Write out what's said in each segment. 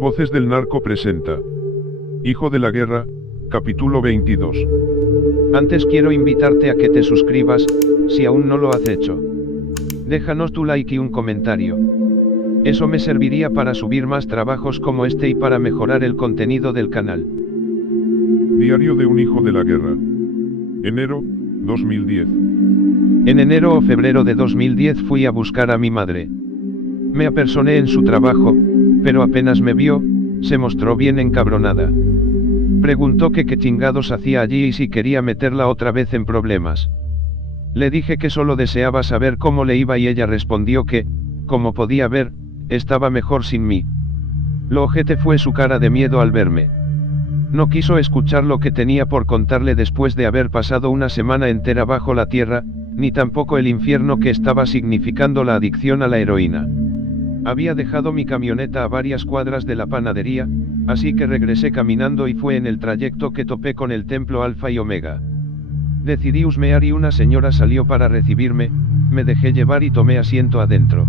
Voces del Narco presenta Hijo de la Guerra, capítulo 22. Antes quiero invitarte a que te suscribas, si aún no lo has hecho. Déjanos tu like y un comentario. Eso me serviría para subir más trabajos como este y para mejorar el contenido del canal. Diario de un hijo de la guerra. Enero, 2010. En enero o febrero de 2010 fui a buscar a mi madre. Me apersoné en su trabajo, pero apenas me vio, se mostró bien encabronada. Preguntó que qué chingados hacía allí y si quería meterla otra vez en problemas. Le dije que solo deseaba saber cómo le iba y ella respondió que, como podía ver, estaba mejor sin mí. Lo ojete fue su cara de miedo al verme. No quiso escuchar lo que tenía por contarle después de haber pasado una semana entera bajo la tierra, ni tampoco el infierno que estaba significando la adicción a la heroína. Había dejado mi camioneta a varias cuadras de la panadería, así que regresé caminando y fue en el trayecto que topé con el templo Alfa y Omega. Decidí husmear y una señora salió para recibirme, me dejé llevar y tomé asiento adentro.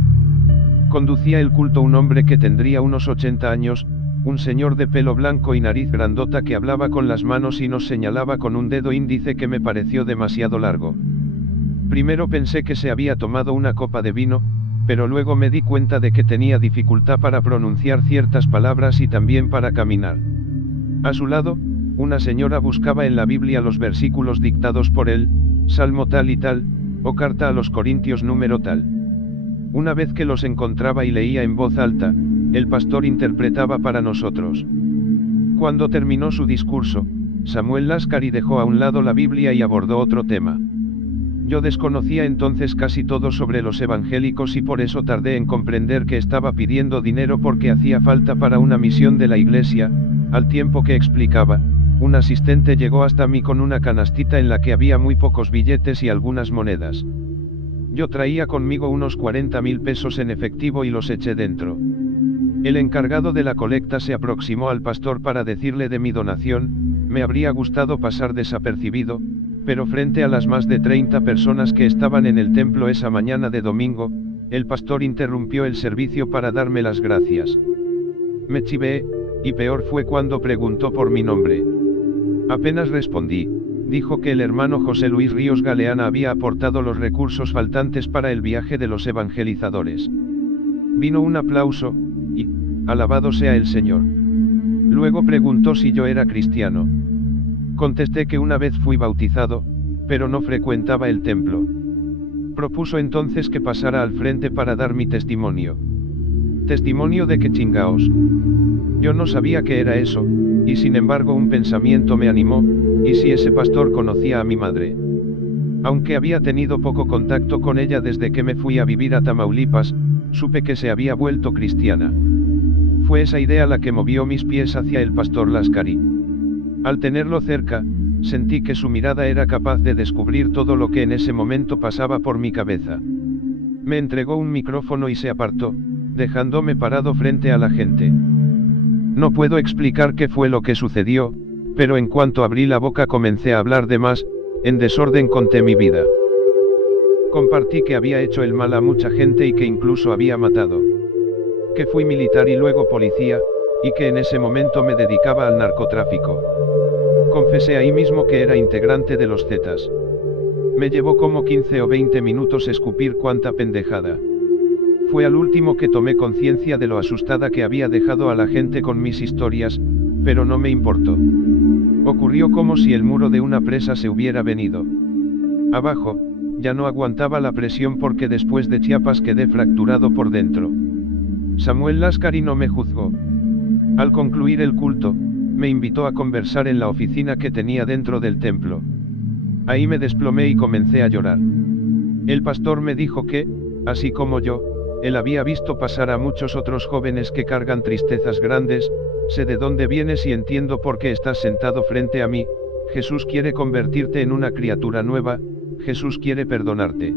Conducía el culto un hombre que tendría unos 80 años, un señor de pelo blanco y nariz grandota que hablaba con las manos y nos señalaba con un dedo índice que me pareció demasiado largo. Primero pensé que se había tomado una copa de vino, pero luego me di cuenta de que tenía dificultad para pronunciar ciertas palabras y también para caminar. A su lado, una señora buscaba en la Biblia los versículos dictados por él, Salmo tal y tal, o Carta a los Corintios número tal. Una vez que los encontraba y leía en voz alta, el pastor interpretaba para nosotros. Cuando terminó su discurso, Samuel Lascari dejó a un lado la Biblia y abordó otro tema. Yo desconocía entonces casi todo sobre los evangélicos y por eso tardé en comprender que estaba pidiendo dinero porque hacía falta para una misión de la iglesia. Al tiempo que explicaba, un asistente llegó hasta mí con una canastita en la que había muy pocos billetes y algunas monedas. Yo traía conmigo unos 40.000 pesos en efectivo y los eché dentro. El encargado de la colecta se aproximó al pastor para decirle de mi donación. Me habría gustado pasar desapercibido, pero frente a las más de 30 personas que estaban en el templo esa mañana de domingo, el pastor interrumpió el servicio para darme las gracias. Me chivé, y peor fue cuando preguntó por mi nombre. Apenas respondí, dijo que el hermano José Luis Ríos Galeana había aportado los recursos faltantes para el viaje de los evangelizadores. Vino un aplauso, y, alabado sea el Señor. Luego preguntó si yo era cristiano. Contesté que una vez fui bautizado, pero no frecuentaba el templo. Propuso entonces que pasara al frente para dar mi testimonio. ¿Testimonio de qué chingaos? Yo no sabía qué era eso, y sin embargo un pensamiento me animó, ¿y si ese pastor conocía a mi madre? Aunque había tenido poco contacto con ella desde que me fui a vivir a Tamaulipas, supe que se había vuelto cristiana. Fue esa idea la que movió mis pies hacia el pastor Lascari. Al tenerlo cerca, sentí que su mirada era capaz de descubrir todo lo que en ese momento pasaba por mi cabeza. Me entregó un micrófono y se apartó, dejándome parado frente a la gente. No puedo explicar qué fue lo que sucedió, pero en cuanto abrí la boca comencé a hablar de más, en desorden conté mi vida. Compartí que había hecho el mal a mucha gente y que incluso había matado. Que fui militar y luego policía, y que en ese momento me dedicaba al narcotráfico. Confesé ahí mismo que era integrante de los Zetas. Me llevó como 15 o 20 minutos escupir cuanta pendejada. Fue al último que tomé conciencia de lo asustada que había dejado a la gente con mis historias, pero no me importó. Ocurrió como si el muro de una presa se hubiera venido abajo, ya no aguantaba la presión porque después de Chiapas quedé fracturado por dentro. Samuel Lascari no me juzgó. Al concluir el culto, me invitó a conversar en la oficina que tenía dentro del templo. Ahí me desplomé y comencé a llorar. El pastor me dijo que, así como yo, él había visto pasar a muchos otros jóvenes que cargan tristezas grandes. Sé de dónde vienes y entiendo por qué estás sentado frente a mí. Jesús quiere convertirte en una criatura nueva, Jesús quiere perdonarte.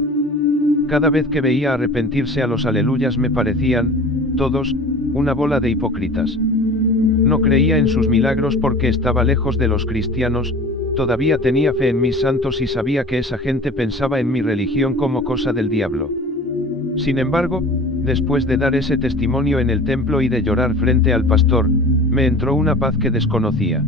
Cada vez que veía arrepentirse a los aleluyas me parecían, todos, una bola de hipócritas. No creía en sus milagros porque estaba lejos de los cristianos, todavía tenía fe en mis santos y sabía que esa gente pensaba en mi religión como cosa del diablo. Sin embargo, después de dar ese testimonio en el templo y de llorar frente al pastor, me entró una paz que desconocía.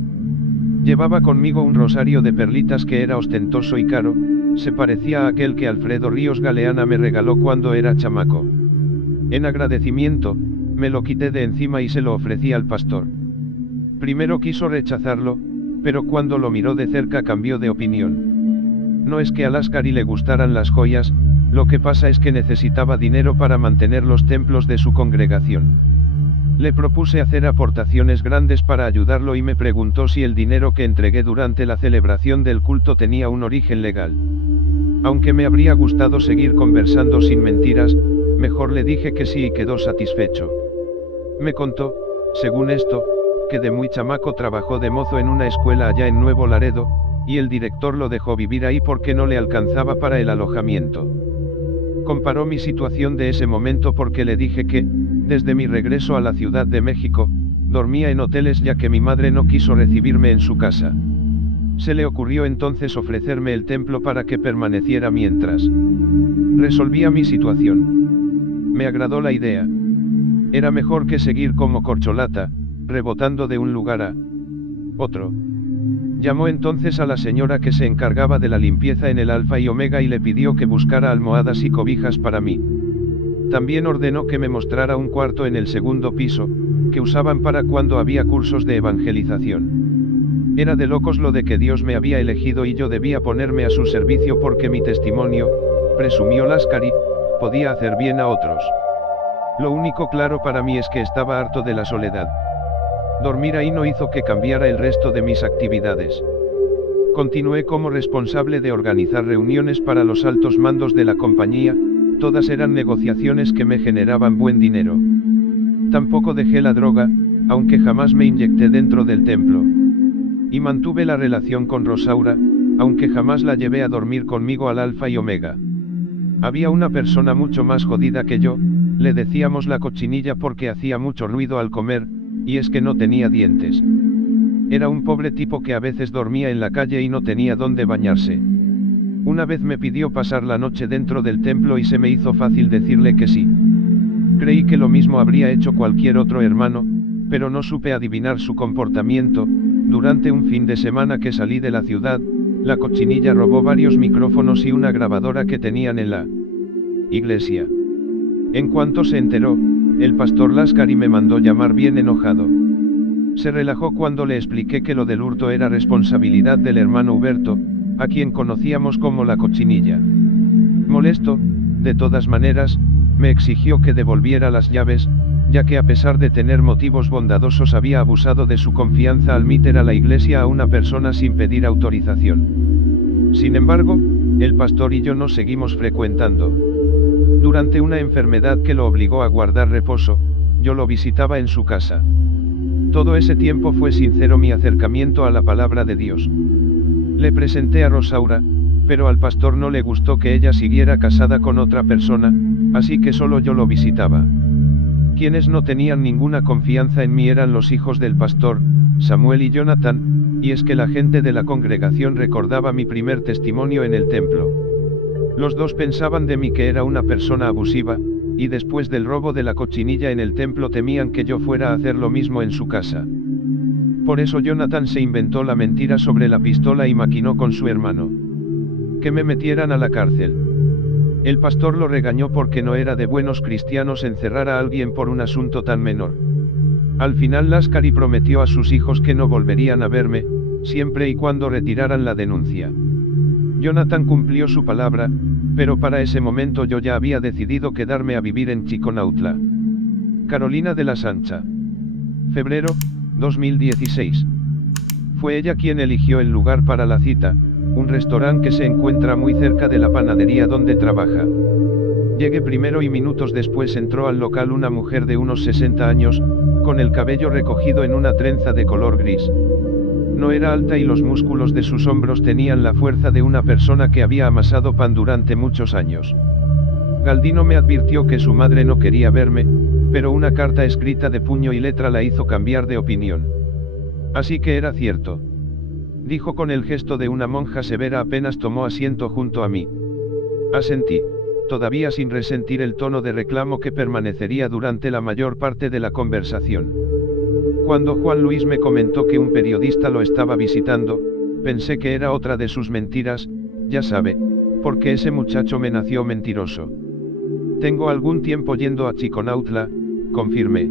Llevaba conmigo un rosario de perlitas que era ostentoso y caro, se parecía a aquel que Alfredo Ríos Galeana me regaló cuando era chamaco. En agradecimiento, me lo quité de encima y se lo ofrecí al pastor. Primero quiso rechazarlo, pero cuando lo miró de cerca cambió de opinión. No es que a Lascari le gustaran las joyas, lo que pasa es que necesitaba dinero para mantener los templos de su congregación. Le propuse hacer aportaciones grandes para ayudarlo y me preguntó si el dinero que entregué durante la celebración del culto tenía un origen legal. Aunque me habría gustado seguir conversando sin mentiras, mejor le dije que sí y quedó satisfecho. Me contó, según esto, que de muy chamaco trabajó de mozo en una escuela allá en Nuevo Laredo, y el director lo dejó vivir ahí porque no le alcanzaba para el alojamiento. Comparó mi situación de ese momento porque le dije que, desde mi regreso a la Ciudad de México, dormía en hoteles ya que mi madre no quiso recibirme en su casa. Se le ocurrió entonces ofrecerme el templo para que permaneciera mientras resolvía mi situación. Me agradó la idea. Era mejor que seguir como corcholata, rebotando de un lugar a otro. Llamó entonces a la señora que se encargaba de la limpieza en el Alfa y Omega y le pidió que buscara almohadas y cobijas para mí. También ordenó que me mostrara un cuarto en el segundo piso, que usaban para cuando había cursos de evangelización. Era de locos lo de que Dios me había elegido y yo debía ponerme a su servicio porque mi testimonio, presumió Lascari, podía hacer bien a otros. Lo único claro para mí es que estaba harto de la soledad. Dormir ahí no hizo que cambiara el resto de mis actividades. Continué como responsable de organizar reuniones para los altos mandos de la compañía, todas eran negociaciones que me generaban buen dinero. Tampoco dejé la droga, aunque jamás me inyecté dentro del templo. Y mantuve la relación con Rosaura, aunque jamás la llevé a dormir conmigo al Alfa y Omega. Había una persona mucho más jodida que yo, le decíamos la cochinilla porque hacía mucho ruido al comer, y es que no tenía dientes. Era un pobre tipo que a veces dormía en la calle y no tenía dónde bañarse. Una vez me pidió pasar la noche dentro del templo y se me hizo fácil decirle que sí. Creí que lo mismo habría hecho cualquier otro hermano, pero no supe adivinar su comportamiento. Durante un fin de semana que salí de la ciudad, la cochinilla robó varios micrófonos y una grabadora que tenían en la iglesia. En cuanto se enteró, el pastor Lascari me mandó llamar bien enojado. Se relajó cuando le expliqué que lo del hurto era responsabilidad del hermano Huberto, a quien conocíamos como la cochinilla. Molesto, de todas maneras, me exigió que devolviera las llaves, ya que a pesar de tener motivos bondadosos había abusado de su confianza al meter a la iglesia a una persona sin pedir autorización. Sin embargo, el pastor y yo nos seguimos frecuentando. Durante una enfermedad que lo obligó a guardar reposo, yo lo visitaba en su casa. Todo ese tiempo fue sincero mi acercamiento a la palabra de Dios. Le presenté a Rosaura, pero al pastor no le gustó que ella siguiera casada con otra persona, así que solo yo lo visitaba. Quienes no tenían ninguna confianza en mí eran los hijos del pastor, Samuel y Jonathan, y es que la gente de la congregación recordaba mi primer testimonio en el templo. Los dos pensaban de mí que era una persona abusiva, y después del robo de la cochinilla en el templo temían que yo fuera a hacer lo mismo en su casa. Por eso Jonathan se inventó la mentira sobre la pistola y maquinó con su hermano que me metieran a la cárcel. El pastor lo regañó porque no era de buenos cristianos encerrar a alguien por un asunto tan menor. Al final Lascari prometió a sus hijos que no volverían a verme, siempre y cuando retiraran la denuncia. Jonathan cumplió su palabra, pero para ese momento yo ya había decidido quedarme a vivir en Chiconautla. Carolina de la Sancha. Febrero, 2016. Fue ella quien eligió el lugar para la cita, un restaurante que se encuentra muy cerca de la panadería donde trabaja. Llegué primero y minutos después entró al local una mujer de unos 60 años, con el cabello recogido en una trenza de color gris. No era alta y los músculos de sus hombros tenían la fuerza de una persona que había amasado pan durante muchos años. Galdino me advirtió que su madre no quería verme, pero una carta escrita de puño y letra la hizo cambiar de opinión. Así que era cierto. Dijo con el gesto de una monja severa apenas tomó asiento junto a mí. Asentí. todavía sin resentir el tono de reclamo que permanecería durante la mayor parte de la conversación. Cuando Juan Luis me comentó que un periodista lo estaba visitando, pensé que era otra de sus mentiras, ya sabe, porque ese muchacho me nació mentiroso. Tengo algún tiempo yendo a Chiconautla, confirmé.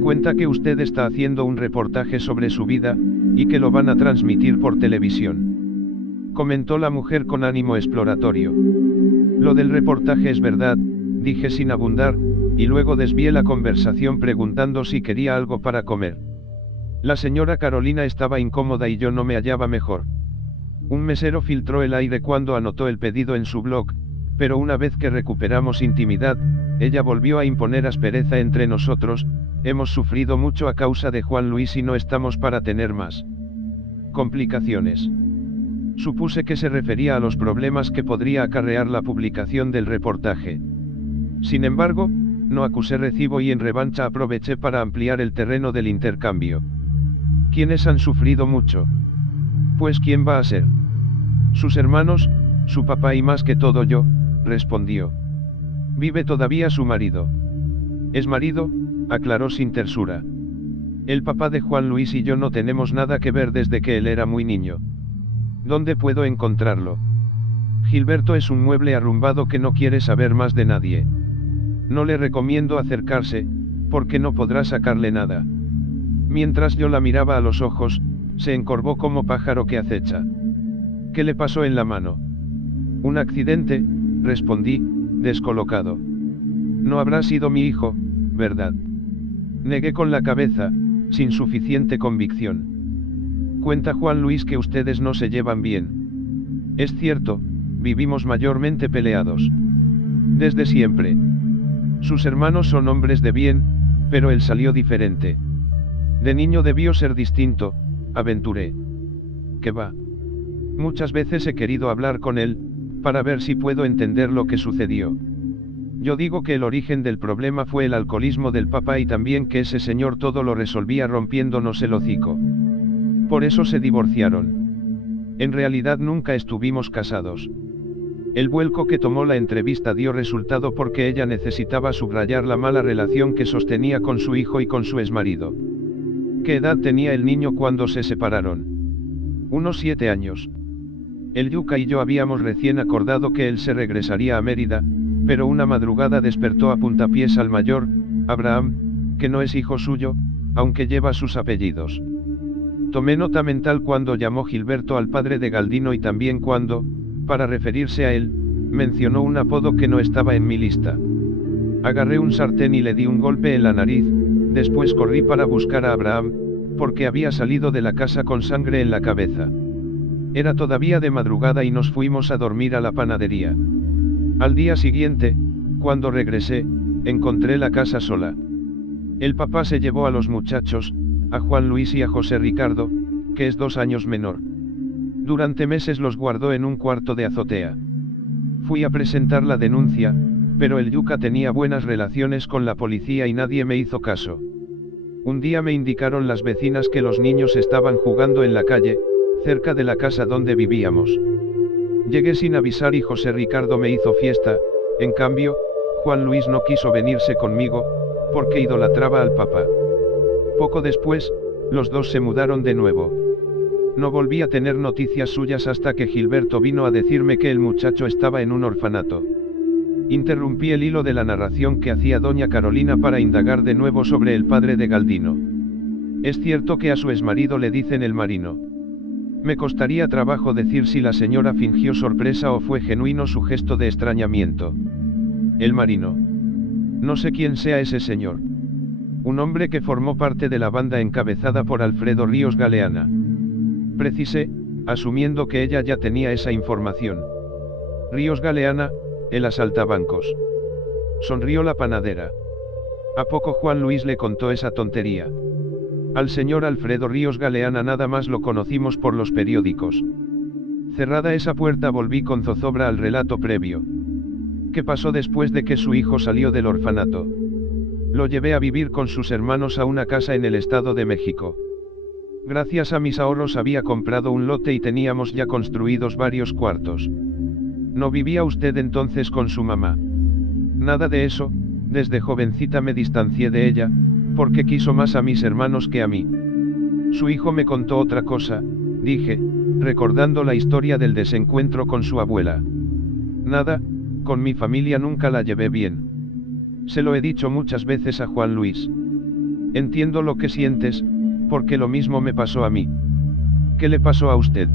Cuenta que usted está haciendo un reportaje sobre su vida, y que lo van a transmitir por televisión. Comentó la mujer con ánimo exploratorio. Lo del reportaje es verdad, dije sin abundar, y luego desvié la conversación preguntando si quería algo para comer. La señora Carolina estaba incómoda y yo no me hallaba mejor. Un mesero filtró el aire cuando anotó el pedido en su blog, pero una vez que recuperamos intimidad, ella volvió a imponer aspereza entre nosotros. Hemos sufrido mucho a causa de Juan Luis y no estamos para tener más complicaciones. Supuse que se refería a los problemas que podría acarrear la publicación del reportaje. Sin embargo, no acusé recibo y en revancha aproveché para ampliar el terreno del intercambio. ¿Quiénes han sufrido mucho? Pues ¿quién va a ser? Sus hermanos, su papá y más que todo yo, respondió. Vive todavía su marido. ¿Es marido?, aclaró sin tersura. El papá de Juan Luis y yo no tenemos nada que ver desde que él era muy niño. ¿Dónde puedo encontrarlo? Gilberto es un mueble arrumbado que no quiere saber más de nadie. No le recomiendo acercarse, porque no podrá sacarle nada. Mientras yo la miraba a los ojos, se encorvó como pájaro que acecha. ¿Qué le pasó en la mano? Un accidente, respondí, descolocado. No habrá sido mi hijo, ¿verdad? Negué con la cabeza, sin suficiente convicción. Cuenta Juan Luis que ustedes no se llevan bien. Es cierto, vivimos mayormente peleados. Desde siempre. Sus hermanos son hombres de bien, pero él salió diferente. De niño debió ser distinto, aventuré. ¿Qué va? Muchas veces he querido hablar con él, para ver si puedo entender lo que sucedió. Yo digo que el origen del problema fue el alcoholismo del papá y también que ese señor todo lo resolvía rompiéndonos el hocico. Por eso se divorciaron. En realidad nunca estuvimos casados. El vuelco que tomó la entrevista dio resultado porque ella necesitaba subrayar la mala relación que sostenía con su hijo y con su exmarido. ¿Qué edad tenía el niño cuando se separaron? Unos 7 años. El Yuca y yo habíamos recién acordado que él se regresaría a Mérida, pero una madrugada despertó a puntapiés al mayor, Abraham, que no es hijo suyo, aunque lleva sus apellidos. Tomé nota mental cuando llamó Gilberto al padre de Galdino y también cuando, para referirse a él, mencionó un apodo que no estaba en mi lista. Agarré un sartén y le di un golpe en la nariz, después corrí para buscar a Abraham, porque había salido de la casa con sangre en la cabeza. Era todavía de madrugada y nos fuimos a dormir a la panadería. Al día siguiente, cuando regresé, encontré la casa sola. El papá se llevó a los muchachos, a Juan Luis y a José Ricardo, que es 2 años menor. Durante meses los guardó en un cuarto de azotea. Fui a presentar la denuncia, pero el Yuca tenía buenas relaciones con la policía y nadie me hizo caso. Un día me indicaron las vecinas que los niños estaban jugando en la calle, cerca de la casa donde vivíamos. Llegué sin avisar y José Ricardo me hizo fiesta. En cambio, Juan Luis no quiso venirse conmigo, porque idolatraba al papá. Poco después, los dos se mudaron de nuevo. No volví a tener noticias suyas hasta que Gilberto vino a decirme que el muchacho estaba en un orfanato. Interrumpí el hilo de la narración que hacía doña Carolina para indagar de nuevo sobre el padre de Galdino. Es cierto que a su exmarido le dicen el Marino. Me costaría trabajo decir si la señora fingió sorpresa o fue genuino su gesto de extrañamiento. El Marino. No sé quién sea ese señor. Un hombre que formó parte de la banda encabezada por Alfredo Ríos Galeana. Precisé, asumiendo que ella ya tenía esa información. Ríos Galeana, el asaltabancos. Sonrió la panadera. ¿A poco Juan Luis le contó esa tontería? Al señor Alfredo Ríos Galeana nada más lo conocimos por los periódicos. Cerrada esa puerta volví con zozobra al relato previo. ¿Qué pasó después de que su hijo salió del orfanato? Lo llevé a vivir con sus hermanos a una casa en el Estado de México. Gracias a mis ahorros había comprado un lote y teníamos ya construidos varios cuartos. ¿No vivía usted entonces con su mamá? Nada de eso, desde jovencita me distancié de ella, porque quiso más a mis hermanos que a mí. Su hijo me contó otra cosa, dije, recordando la historia del desencuentro con su abuela. Nada, con mi familia nunca la llevé bien. Se lo he dicho muchas veces a Juan Luis. Entiendo lo que sientes, porque lo mismo me pasó a mí. ¿Qué le pasó a usted?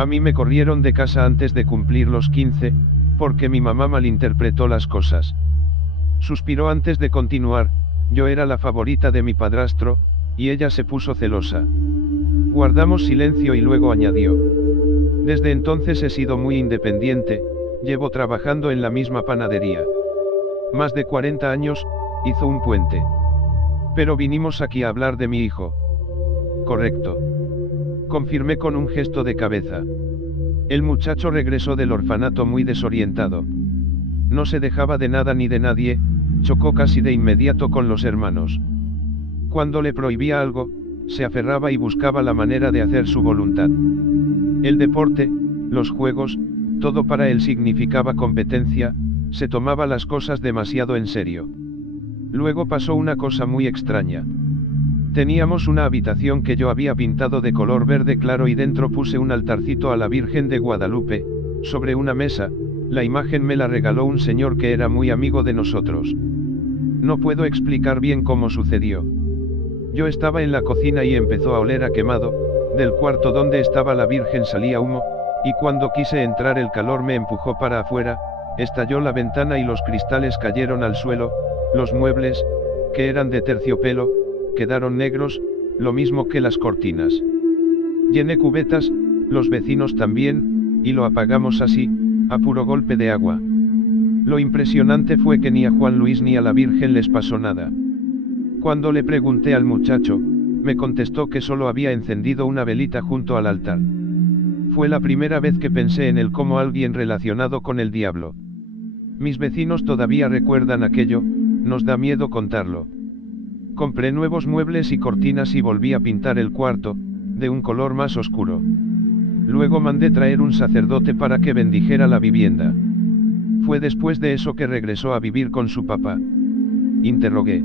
A mí me corrieron de casa antes de cumplir los 15, porque mi mamá malinterpretó las cosas. Suspiró antes de continuar, yo era la favorita de mi padrastro, y ella se puso celosa. Guardamos silencio y luego añadió. Desde entonces he sido muy independiente, llevo trabajando en la misma panadería. Más de 40 años, hizo un puente. Pero vinimos aquí a hablar de mi hijo. Correcto. Confirmé con un gesto de cabeza. El muchacho regresó del orfanato muy desorientado. No se dejaba de nada ni de nadie, chocó casi de inmediato con los hermanos. Cuando le prohibía algo, se aferraba y buscaba la manera de hacer su voluntad. El deporte, los juegos, todo para él significaba competencia, se tomaba las cosas demasiado en serio. Luego pasó una cosa muy extraña. Teníamos una habitación que yo había pintado de color verde claro y dentro puse un altarcito a la Virgen de Guadalupe, sobre una mesa, la imagen me la regaló un señor que era muy amigo de nosotros. No puedo explicar bien cómo sucedió. Yo estaba en la cocina y empezó a oler a quemado, del cuarto donde estaba la Virgen salía humo, y cuando quise entrar el calor me empujó para afuera, estalló la ventana y los cristales cayeron al suelo, los muebles, que eran de terciopelo, quedaron negros, lo mismo que las cortinas. Llené cubetas, los vecinos también, y lo apagamos así, a puro golpe de agua. Lo impresionante fue que ni a Juan Luis ni a la Virgen les pasó nada. Cuando le pregunté al muchacho, me contestó que solo había encendido una velita junto al altar. Fue la primera vez que pensé en él como alguien relacionado con el diablo. Mis vecinos todavía recuerdan aquello, nos da miedo contarlo. Compré nuevos muebles y cortinas y volví a pintar el cuarto, de un color más oscuro. Luego mandé traer un sacerdote para que bendijera la vivienda. Fue después de eso que regresó a vivir con su papá. Interrogué.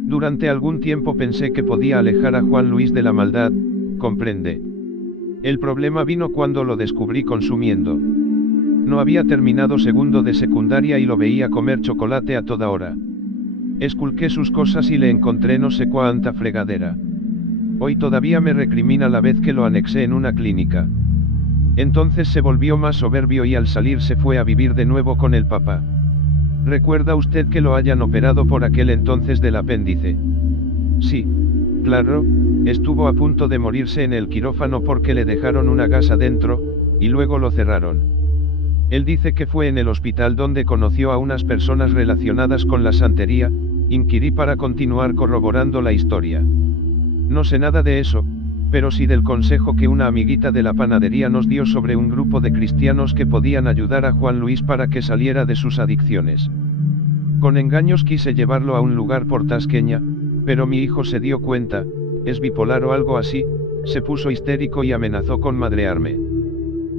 Durante algún tiempo pensé que podía alejar a Juan Luis de la maldad, comprende. El problema vino cuando lo descubrí consumiendo. No había terminado segundo de secundaria y lo veía comer chocolate a toda hora. Esculqué sus cosas y le encontré no sé cuánta fregadera. Hoy todavía me recrimina la vez que lo anexé en una clínica. Entonces se volvió más soberbio y al salir se fue a vivir de nuevo con el papá. ¿Recuerda usted que lo hayan operado por aquel entonces del apéndice? Sí, claro, estuvo a punto de morirse en el quirófano porque le dejaron una gasa dentro, y luego lo cerraron. Él dice que fue en el hospital donde conoció a unas personas relacionadas con la santería, inquirí para continuar corroborando la historia. No sé nada de eso, pero sí del consejo que una amiguita de la panadería nos dio sobre un grupo de cristianos que podían ayudar a Juan Luis para que saliera de sus adicciones. Con engaños quise llevarlo a un lugar por Tasqueña, pero mi hijo se dio cuenta, es bipolar o algo así, se puso histérico y amenazó con madrearme.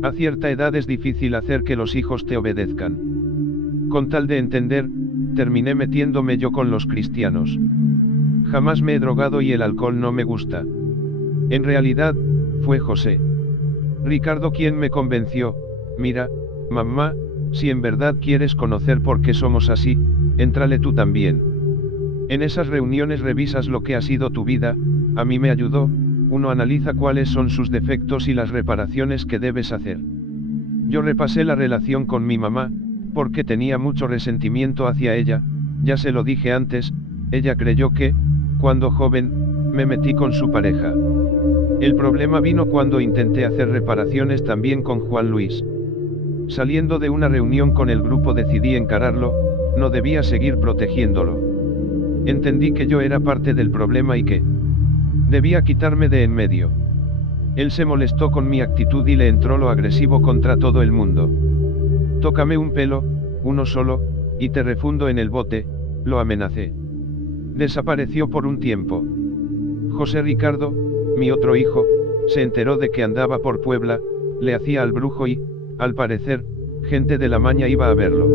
A cierta edad es difícil hacer que los hijos te obedezcan. Con tal de entender, terminé metiéndome yo con los cristianos. Jamás me he drogado y el alcohol no me gusta. En realidad, fue José Ricardo quien me convenció. Mira, mamá, si en verdad quieres conocer por qué somos así, éntrale tú también. En esas reuniones revisas lo que ha sido tu vida, a mí me ayudó, uno analiza cuáles son sus defectos y las reparaciones que debes hacer. Yo repasé la relación con mi mamá, porque tenía mucho resentimiento hacia ella, ya se lo dije antes, ella creyó que, cuando joven, me metí con su pareja. El problema vino cuando intenté hacer reparaciones también con Juan Luis. Saliendo de una reunión con el grupo decidí encararlo, no debía seguir protegiéndolo. Entendí que yo era parte del problema y que debía quitarme de en medio. Él se molestó con mi actitud y le entró lo agresivo contra todo el mundo. Tócame un pelo, uno solo, y te refundo en el bote, lo amenacé. Desapareció por un tiempo. José Ricardo, mi otro hijo, se enteró de que andaba por Puebla, le hacía al brujo y, al parecer, gente de la maña iba a verlo.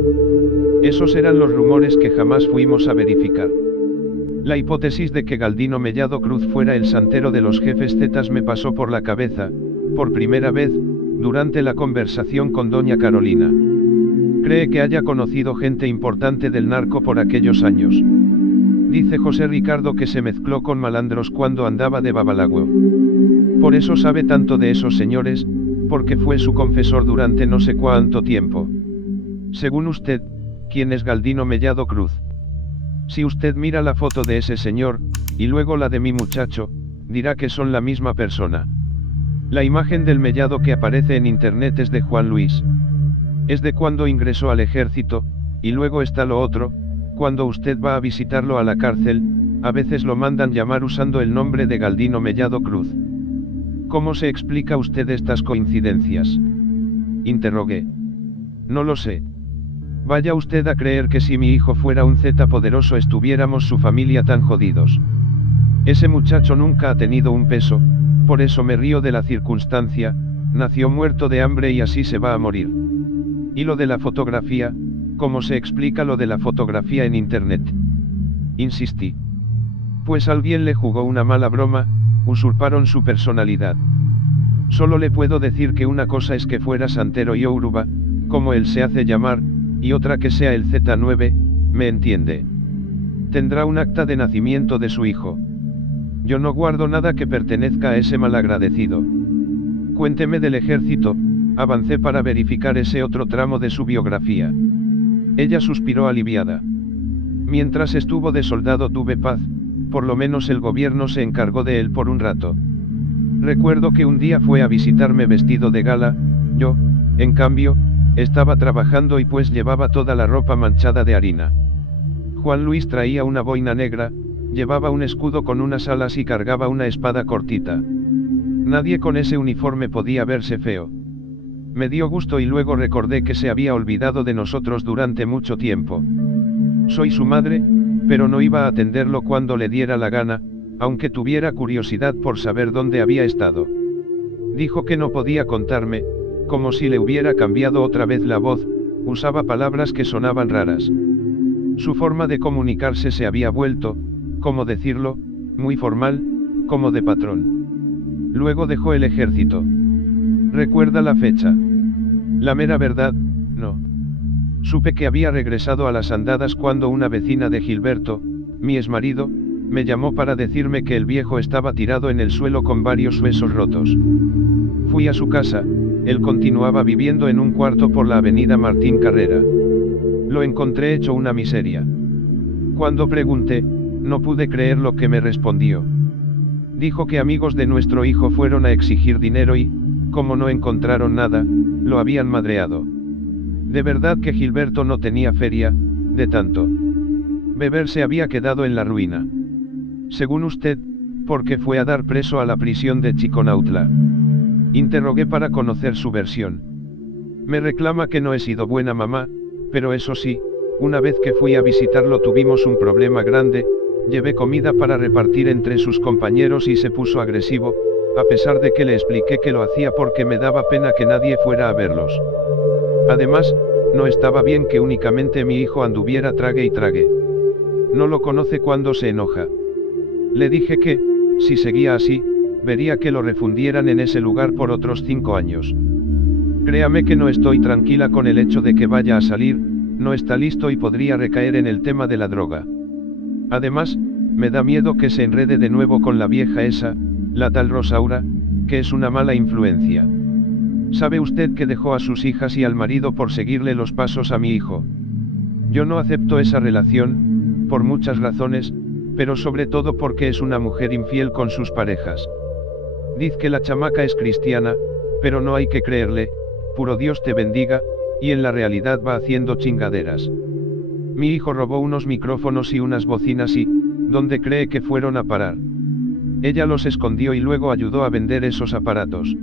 Esos eran los rumores que jamás fuimos a verificar. La hipótesis de que Galdino Mellado Cruz fuera el santero de los jefes Zetas me pasó por la cabeza, por primera vez, durante la conversación con doña Carolina. Cree que haya conocido gente importante del narco por aquellos años. Dice José Ricardo que se mezcló con malandros cuando andaba de babalagüe. Por eso sabe tanto de esos señores, porque fue su confesor durante no sé cuánto tiempo. Según usted, ¿quién es Galdino Mellado Cruz? Si usted mira la foto de ese señor, y luego la de mi muchacho, dirá que son la misma persona. La imagen del Mellado que aparece en internet es de Juan Luis. Es de cuando ingresó al ejército, y luego está lo otro, cuando usted va a visitarlo a la cárcel, a veces lo mandan llamar usando el nombre de Galdino Mellado Cruz. ¿Cómo se explica usted estas coincidencias? Interrogué. No lo sé. Vaya usted a creer que si mi hijo fuera un Zeta poderoso estuviéramos su familia tan jodidos. Ese muchacho nunca ha tenido un peso, por eso me río de la circunstancia, nació muerto de hambre y así se va a morir. Y lo de la fotografía, ¿cómo se explica lo de la fotografía en internet? Insistí. Pues alguien le jugó una mala broma, usurparon su personalidad. Solo le puedo decir que una cosa es que fuera Santero y Ouruba, como él se hace llamar, y otra que sea el Z9, ¿me entiende? Tendrá un acta de nacimiento de su hijo. Yo no guardo nada que pertenezca a ese malagradecido. Cuénteme del ejército, avancé para verificar ese otro tramo de su biografía. Ella suspiró aliviada. Mientras estuvo de soldado tuve paz, por lo menos el gobierno se encargó de él por un rato. Recuerdo que un día fue a visitarme vestido de gala, yo, en cambio, estaba trabajando y pues llevaba toda la ropa manchada de harina. Juan Luis traía una boina negra, llevaba un escudo con unas alas y cargaba una espada cortita. Nadie con ese uniforme podía verse feo. Me dio gusto y luego recordé que se había olvidado de nosotros durante mucho tiempo. Soy su madre, pero no iba a atenderlo cuando le diera la gana, aunque tuviera curiosidad por saber dónde había estado. Dijo que no podía contarme, como si le hubiera cambiado otra vez la voz, usaba palabras que sonaban raras. Su forma de comunicarse se había vuelto, ¿cómo decirlo?, muy formal, como de patrón. Luego dejó el ejército. ¿Recuerda la fecha? La mera verdad, no. Supe que había regresado a las andadas cuando una vecina de Gilberto, mi exmarido, me llamó para decirme que el viejo estaba tirado en el suelo con varios huesos rotos. Fui a su casa, él continuaba viviendo en un cuarto por la avenida Martín Carrera. Lo encontré hecho una miseria. Cuando pregunté, no pude creer lo que me respondió. Dijo que amigos de nuestro hijo fueron a exigir dinero y, como no encontraron nada, lo habían madreado. De verdad que Gilberto no tenía feria, de tanto beber se había quedado en la ruina. Según usted, ¿por qué fue a dar preso a la prisión de Chiconautla? Interrogué para conocer su versión. Me reclama que no he sido buena mamá, pero eso sí, una vez que fui a visitarlo tuvimos un problema grande, llevé comida para repartir entre sus compañeros y se puso agresivo, a pesar de que le expliqué que lo hacía porque me daba pena que nadie fuera a verlos. Además, no estaba bien que únicamente mi hijo anduviera trague y trague. No lo conoce cuando se enoja. Le dije que, si seguía así, vería que lo refundieran en ese lugar por otros 5 años. Créame que no estoy tranquila con el hecho de que vaya a salir, no está listo y podría recaer en el tema de la droga. Además, me da miedo que se enrede de nuevo con la vieja esa, la tal Rosaura, que es una mala influencia. ¿Sabe usted que dejó a sus hijas y al marido por seguirle los pasos a mi hijo? Yo no acepto esa relación, por muchas razones, pero sobre todo porque es una mujer infiel con sus parejas. Dice que la chamaca es cristiana, pero no hay que creerle, puro Dios te bendiga, y en la realidad va haciendo chingaderas. Mi hijo robó unos micrófonos y unas bocinas y, ¿dónde cree que fueron a parar? Ella los escondió y luego ayudó a vender esos aparatos.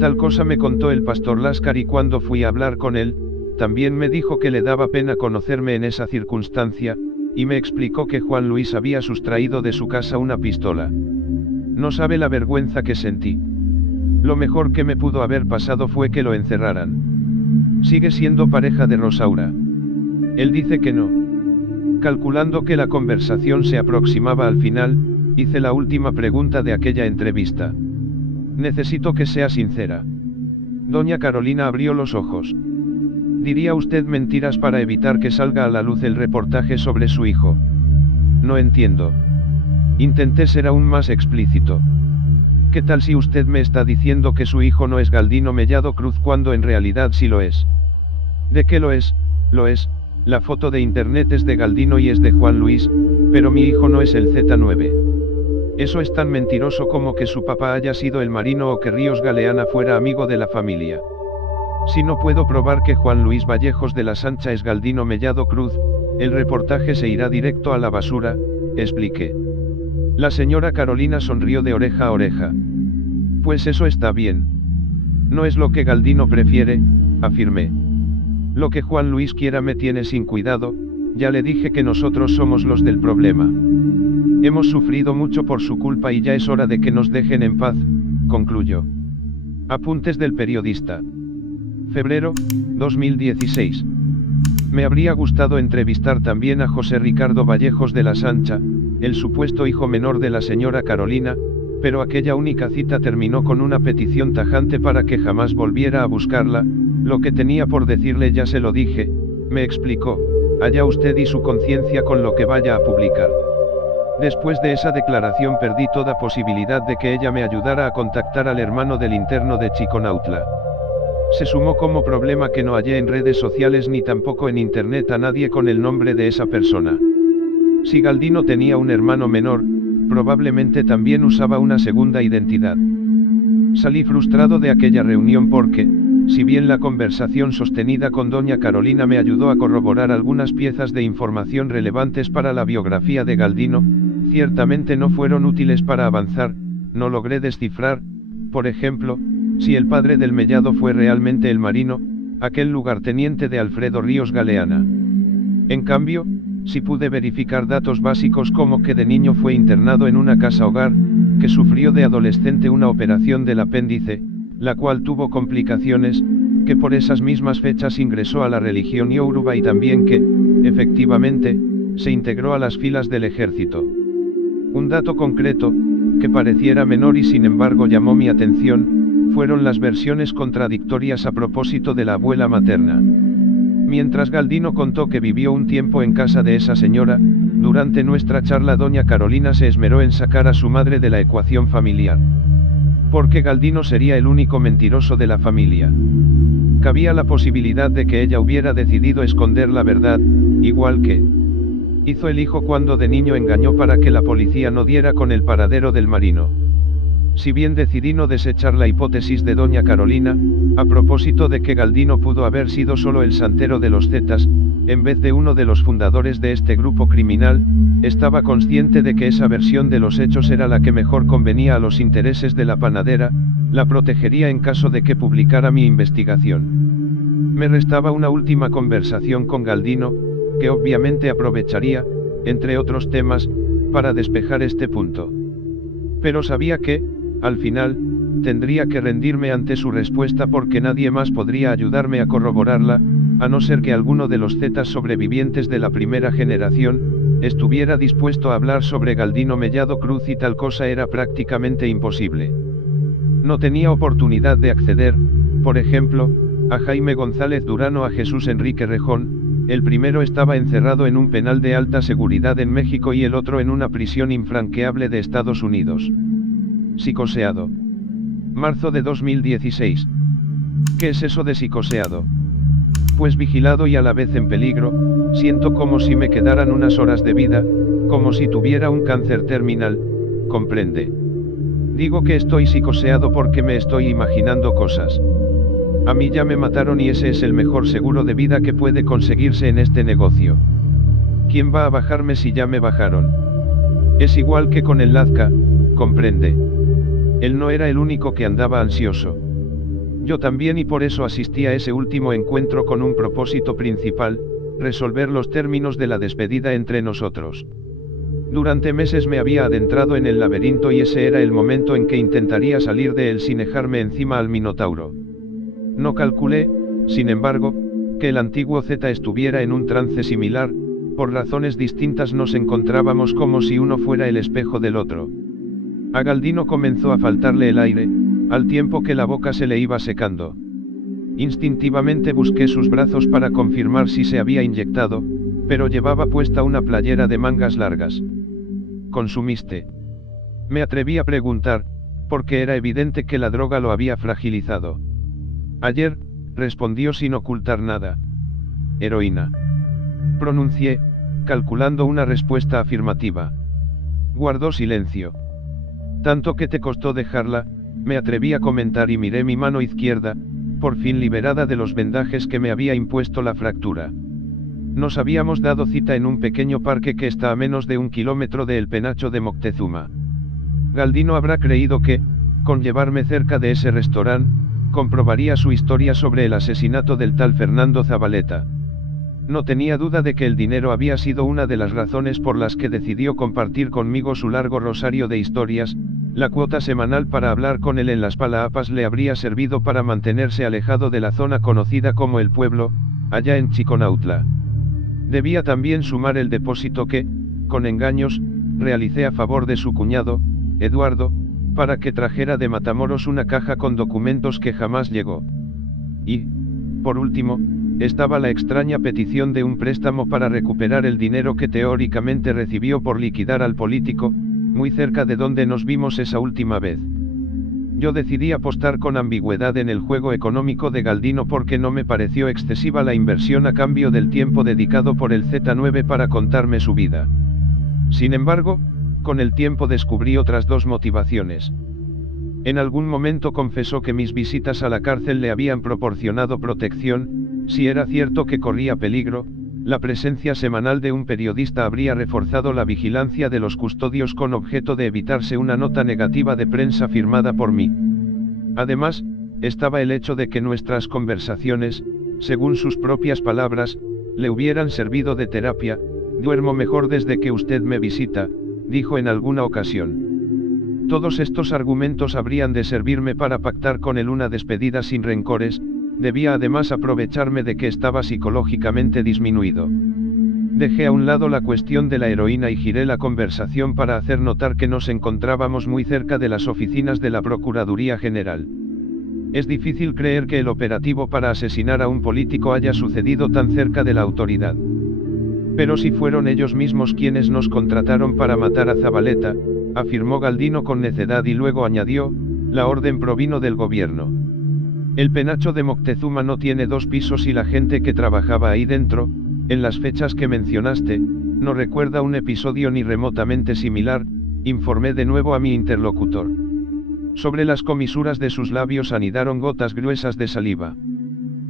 Tal cosa me contó el pastor Láscar y cuando fui a hablar con él, también me dijo que le daba pena conocerme en esa circunstancia, y me explicó que Juan Luis había sustraído de su casa una pistola. No sabe la vergüenza que sentí. Lo mejor que me pudo haber pasado fue que lo encerraran. Sigue siendo pareja de Rosaura. Él dice que no. Calculando que la conversación se aproximaba al final, hice la última pregunta de aquella entrevista. Necesito que sea sincera. Doña Carolina abrió los ojos. ¿Diría usted mentiras para evitar que salga a la luz el reportaje sobre su hijo? No entiendo. Intenté ser aún más explícito. ¿Qué tal si usted me está diciendo que su hijo no es Galdino Mellado Cruz cuando en realidad sí lo es? ¿De qué lo es? Lo es. La foto de internet es de Galdino y es de Juan Luis, pero mi hijo no es el Z9. Eso es tan mentiroso como que su papá haya sido el marino o que Ríos Galeana fuera amigo de la familia. Si no puedo probar que Juan Luis Vallejos de la Sancha es Galdino Mellado Cruz, el reportaje se irá directo a la basura, expliqué. La señora Carolina sonrió de oreja a oreja. Pues eso está bien. No es lo que Galdino prefiere, afirmé. Lo que Juan Luis quiera me tiene sin cuidado, ya le dije que nosotros somos los del problema. Hemos sufrido mucho por su culpa y ya es hora de que nos dejen en paz, concluyó. Apuntes del periodista. Febrero, 2016. Me habría gustado entrevistar también a José Ricardo Vallejos de la Sancha, el supuesto hijo menor de la señora Carolina, pero aquella única cita terminó con una petición tajante para que jamás volviera a buscarla. Lo que tenía por decirle ya se lo dije, me explicó, allá usted y su conciencia con lo que vaya a publicar. Después de esa declaración perdí toda posibilidad de que ella me ayudara a contactar al hermano del interno de Chiconautla. Se sumó como problema que no hallé en redes sociales ni tampoco en internet a nadie con el nombre de esa persona. Si Galdino tenía un hermano menor, probablemente también usaba una segunda identidad. Salí frustrado de aquella reunión porque, si bien la conversación sostenida con doña Carolina me ayudó a corroborar algunas piezas de información relevantes para la biografía de Galdino, ciertamente no fueron útiles para avanzar. No logré descifrar, por ejemplo, si el padre del Mellado fue realmente el marino, aquel lugarteniente de Alfredo Ríos Galeana. En cambio, sí pude verificar datos básicos como que de niño fue internado en una casa hogar, que sufrió de adolescente una operación del apéndice, la cual tuvo complicaciones, que por esas mismas fechas ingresó a la religión Yoruba y también que, efectivamente, se integró a las filas del ejército. Un dato concreto, que pareciera menor y sin embargo llamó mi atención, fueron las versiones contradictorias a propósito de la abuela materna. Mientras Galdino contó que vivió un tiempo en casa de esa señora, durante nuestra charla doña Carolina se esmeró en sacar a su madre de la ecuación familiar. Porque Galdino sería el único mentiroso de la familia. Cabía la posibilidad de que ella hubiera decidido esconder la verdad, igual que hizo el hijo cuando de niño engañó para que la policía no diera con el paradero del marino. Si bien decidí no desechar la hipótesis de doña Carolina, a propósito de que Galdino pudo haber sido solo el santero de los Zetas, en vez de uno de los fundadores de este grupo criminal, estaba consciente de que esa versión de los hechos era la que mejor convenía a los intereses de la panadera, la protegería en caso de que publicara mi investigación. Me restaba una última conversación con Galdino, que obviamente aprovecharía, entre otros temas, para despejar este punto. Pero sabía que, al final, tendría que rendirme ante su respuesta porque nadie más podría ayudarme a corroborarla, a no ser que alguno de los Zetas sobrevivientes de la primera generación, estuviera dispuesto a hablar sobre Galdino Mellado Cruz y tal cosa era prácticamente imposible. No tenía oportunidad de acceder, por ejemplo, a Jaime González Durán o a Jesús Enrique Rejón. El primero estaba encerrado en un penal de alta seguridad en México y el otro en una prisión infranqueable de Estados Unidos. Psicoseado. Marzo de 2016. ¿Qué es eso de psicoseado? Pues vigilado y a la vez en peligro, siento como si me quedaran unas horas de vida, como si tuviera un cáncer terminal, comprende. Digo que estoy psicoseado porque me estoy imaginando cosas. A mí ya me mataron y ese es el mejor seguro de vida que puede conseguirse en este negocio. ¿Quién va a bajarme si ya me bajaron? Es igual que con el Lazca, comprende. Él no era el único que andaba ansioso. Yo también y por eso asistí a ese último encuentro con un propósito principal, resolver los términos de la despedida entre nosotros. Durante meses me había adentrado en el laberinto y ese era el momento en que intentaría salir de él sin dejarme encima al Minotauro. No calculé, sin embargo, que el antiguo Z estuviera en un trance similar, por razones distintas nos encontrábamos como si uno fuera el espejo del otro. A Galdino comenzó a faltarle el aire, al tiempo que la boca se le iba secando. Instintivamente busqué sus brazos para confirmar si se había inyectado, pero llevaba puesta una playera de mangas largas. ¿Consumiste? Me atreví a preguntar, porque era evidente que la droga lo había fragilizado. Ayer, respondió sin ocultar nada. Heroína. Pronuncié, calculando una respuesta afirmativa. Guardó silencio. Tanto que te costó dejarla, me atreví a comentar y miré mi mano izquierda, por fin liberada de los vendajes que me había impuesto la fractura. Nos habíamos dado cita en un pequeño parque que está a menos de 1 kilómetro de El Penacho de Moctezuma. Galdino habrá creído que, con llevarme cerca de ese restaurante, comprobaría su historia sobre el asesinato del tal Fernando Zabaleta. No tenía duda de que el dinero había sido una de las razones por las que decidió compartir conmigo su largo rosario de historias. La cuota semanal para hablar con él en las Palaapas le habría servido para mantenerse alejado de la zona conocida como El Pueblo, allá en Chiconautla. Debía también sumar el depósito que, con engaños, realicé a favor de su cuñado, Eduardo, para que trajera de Matamoros una caja con documentos que jamás llegó. Y, por último, estaba la extraña petición de un préstamo para recuperar el dinero que teóricamente recibió por liquidar al político, muy cerca de donde nos vimos esa última vez. Yo decidí apostar con ambigüedad en el juego económico de Galdino porque no me pareció excesiva la inversión a cambio del tiempo dedicado por el Z9 para contarme su vida. Sin embargo, con el tiempo descubrí otras dos motivaciones. En algún momento confesó que mis visitas a la cárcel le habían proporcionado protección. Si era cierto que corría peligro, la presencia semanal de un periodista habría reforzado la vigilancia de los custodios con objeto de evitarse una nota negativa de prensa firmada por mí. Además, estaba el hecho de que nuestras conversaciones, según sus propias palabras, le hubieran servido de terapia. Duermo mejor desde que usted me visita, dijo en alguna ocasión. Todos estos argumentos habrían de servirme para pactar con él una despedida sin rencores. Debía además aprovecharme de que estaba psicológicamente disminuido. Dejé a un lado la cuestión de la heroína y giré la conversación para hacer notar que nos encontrábamos muy cerca de las oficinas de la Procuraduría General. Es difícil creer que el operativo para asesinar a un político haya sucedido tan cerca de la autoridad. Pero si fueron ellos mismos quienes nos contrataron para matar a Zabaleta, afirmó Galdino con necedad y luego añadió, la orden provino del gobierno. El Penacho de Moctezuma no tiene 2 pisos y la gente que trabajaba ahí dentro, en las fechas que mencionaste, no recuerda un episodio ni remotamente similar, informé de nuevo a mi interlocutor. Sobre las comisuras de sus labios anidaron gotas gruesas de saliva.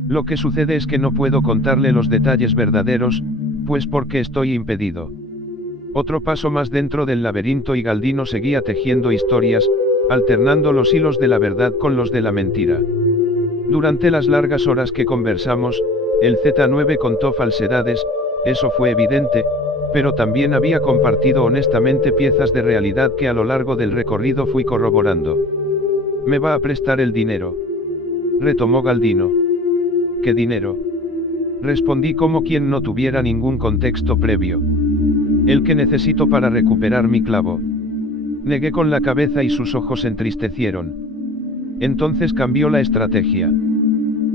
Lo que sucede es que no puedo contarle los detalles verdaderos, pues porque estoy impedido. Otro paso más dentro del laberinto y Galdino seguía tejiendo historias, alternando los hilos de la verdad con los de la mentira. Durante las largas horas que conversamos, el Z9 contó falsedades, eso fue evidente, pero también había compartido honestamente piezas de realidad que a lo largo del recorrido fui corroborando. ¿Me va a prestar el dinero?, retomó Galdino. ¿Qué dinero?, respondí como quien no tuviera ningún contexto previo. El que necesito para recuperar mi clavo. Negué con la cabeza y sus ojos se entristecieron. Entonces cambió la estrategia.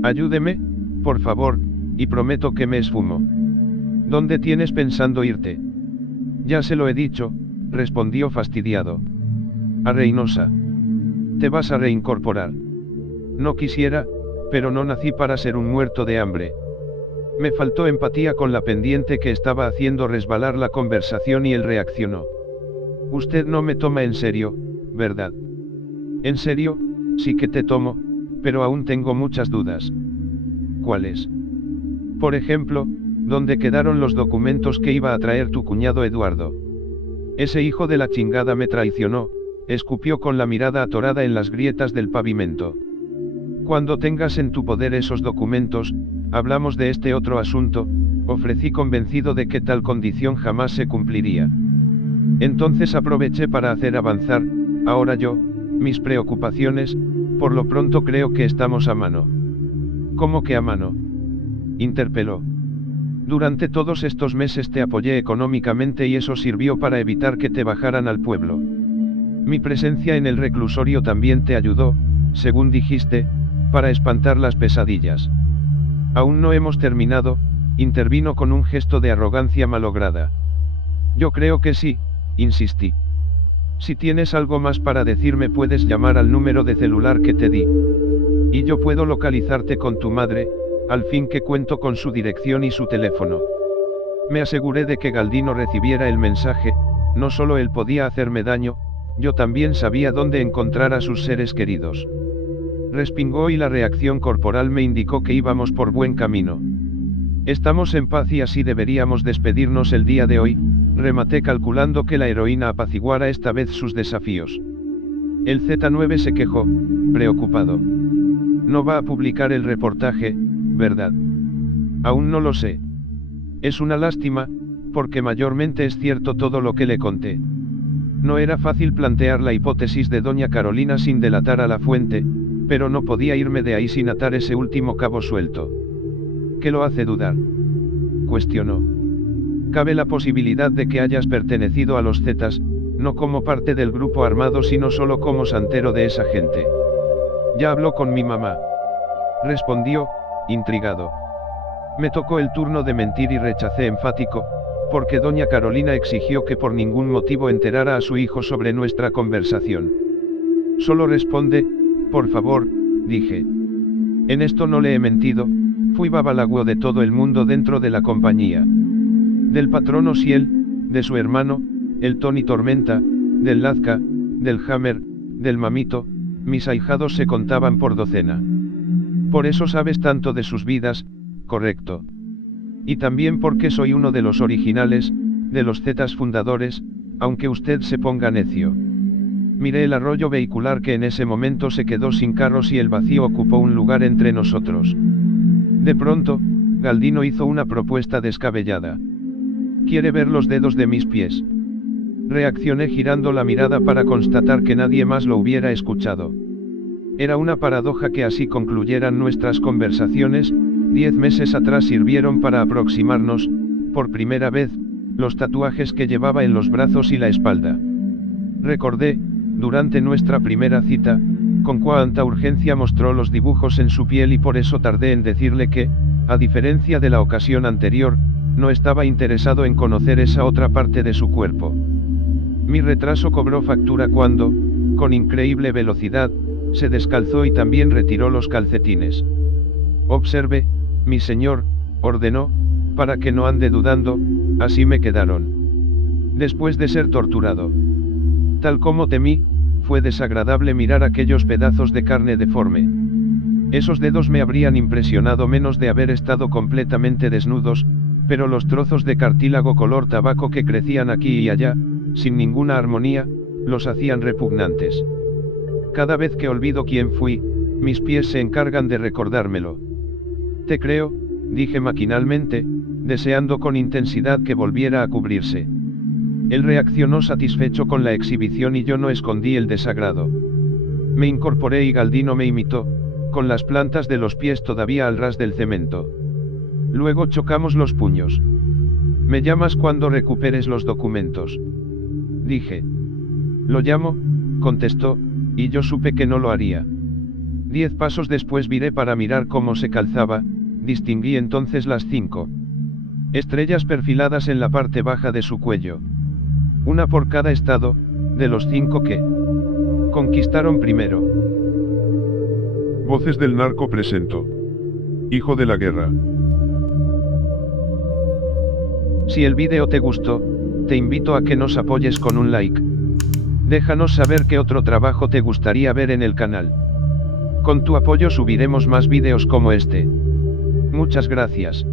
Ayúdeme, por favor, y prometo que me esfumo. ¿Dónde tienes pensando irte? Ya se lo he dicho, respondió fastidiado. A Reynosa. Te vas a reincorporar. No quisiera, pero no nací para ser un muerto de hambre. Me faltó empatía con la pendiente que estaba haciendo resbalar la conversación y él reaccionó. Usted no me toma en serio, ¿verdad? ¿En serio? Sí que te tomo, pero aún tengo muchas dudas. ¿Cuáles? Por ejemplo, ¿dónde quedaron los documentos que iba a traer tu cuñado Eduardo? Ese hijo de la chingada me traicionó, escupió con la mirada atorada en las grietas del pavimento. Cuando tengas en tu poder esos documentos, hablamos de este otro asunto, ofrecí convencido de que tal condición jamás se cumpliría. Entonces aproveché para hacer avanzar, ahora yo, mis preocupaciones. Por lo pronto creo que estamos a mano. ¿Cómo que a mano?, interpeló. Durante todos estos meses te apoyé económicamente y eso sirvió para evitar que te bajaran al pueblo. Mi presencia en el reclusorio también te ayudó, según dijiste, para espantar las pesadillas. Aún no hemos terminado, intervino con un gesto de arrogancia malograda. Yo creo que sí, insistí. Si tienes algo más para decirme puedes llamar al número de celular que te di. Y yo puedo localizarte con tu madre, al fin que cuento con su dirección y su teléfono. Me aseguré de que Galdino recibiera el mensaje, no solo él podía hacerme daño, yo también sabía dónde encontrar a sus seres queridos. Respingó y la reacción corporal me indicó que íbamos por buen camino. Estamos en paz y así deberíamos despedirnos el día de hoy, rematé calculando que la heroína apaciguara esta vez sus desafíos. El Z9 se quejó, preocupado. No va a publicar el reportaje, ¿verdad? Aún no lo sé. Es una lástima, porque mayormente es cierto todo lo que le conté. No era fácil plantear la hipótesis de doña Carolina sin delatar a la fuente, pero no podía irme de ahí sin atar ese último cabo suelto. ¿Qué lo hace dudar?, cuestionó. Cabe la posibilidad de que hayas pertenecido a los Zetas, no como parte del grupo armado sino solo como santero de esa gente. Ya habló con mi mamá. Respondió, intrigado. Me tocó el turno de mentir y rechacé enfático, porque doña Carolina exigió que por ningún motivo enterara a su hijo sobre nuestra conversación. Solo responde, por favor, dije. En esto no le he mentido, fui babalagüe de todo el mundo dentro de la compañía. Del patrón Osiel, de su hermano, el Tony Tormenta, del Lazca, del Hammer, del Mamito, mis ahijados se contaban por docena. Por eso sabes tanto de sus vidas, correcto. Y también porque soy uno de los originales, de los Zetas fundadores, aunque usted se ponga necio. Miré el arroyo vehicular que en ese momento se quedó sin carros y el vacío ocupó un lugar entre nosotros. De pronto, Galdino hizo una propuesta descabellada. ¿Quiere ver los dedos de mis pies? Reaccioné girando la mirada para constatar que nadie más lo hubiera escuchado. Era una paradoja que así concluyeran nuestras conversaciones. 10 meses atrás sirvieron para aproximarnos, por primera vez, los tatuajes que llevaba en los brazos y la espalda. Recordé, durante nuestra primera cita, con cuánta urgencia mostró los dibujos en su piel y por eso tardé en decirle que, a diferencia de la ocasión anterior, no estaba interesado en conocer esa otra parte de su cuerpo. Mi retraso cobró factura cuando, con increíble velocidad, se descalzó y también retiró los calcetines. Observe, mi señor, ordenó, para que no ande dudando, así me quedaron. Después de ser torturado. Tal como temí, fue desagradable mirar aquellos pedazos de carne deforme. Esos dedos me habrían impresionado menos de haber estado completamente desnudos, pero los trozos de cartílago color tabaco que crecían aquí y allá, sin ninguna armonía, los hacían repugnantes. Cada vez que olvido quién fui, mis pies se encargan de recordármelo. Te creo, dije maquinalmente, deseando con intensidad que volviera a cubrirse. Él reaccionó satisfecho con la exhibición y yo no escondí el desagrado. Me incorporé y Galdino me imitó, con las plantas de los pies todavía al ras del cemento. Luego chocamos los puños. Me llamas cuando recuperes los documentos, dije. Lo llamo, contestó, y yo supe que no lo haría. 10 pasos después viré para mirar cómo se calzaba, distinguí entonces las 5 estrellas perfiladas en la parte baja de su cuello. Una por cada estado, de los 5 que conquistaron primero. Voces del Narco presento. Hijo de la Guerra. Si el vídeo te gustó, te invito a que nos apoyes con un like. Déjanos saber qué otro trabajo te gustaría ver en el canal. Con tu apoyo subiremos más vídeos como este. Muchas gracias.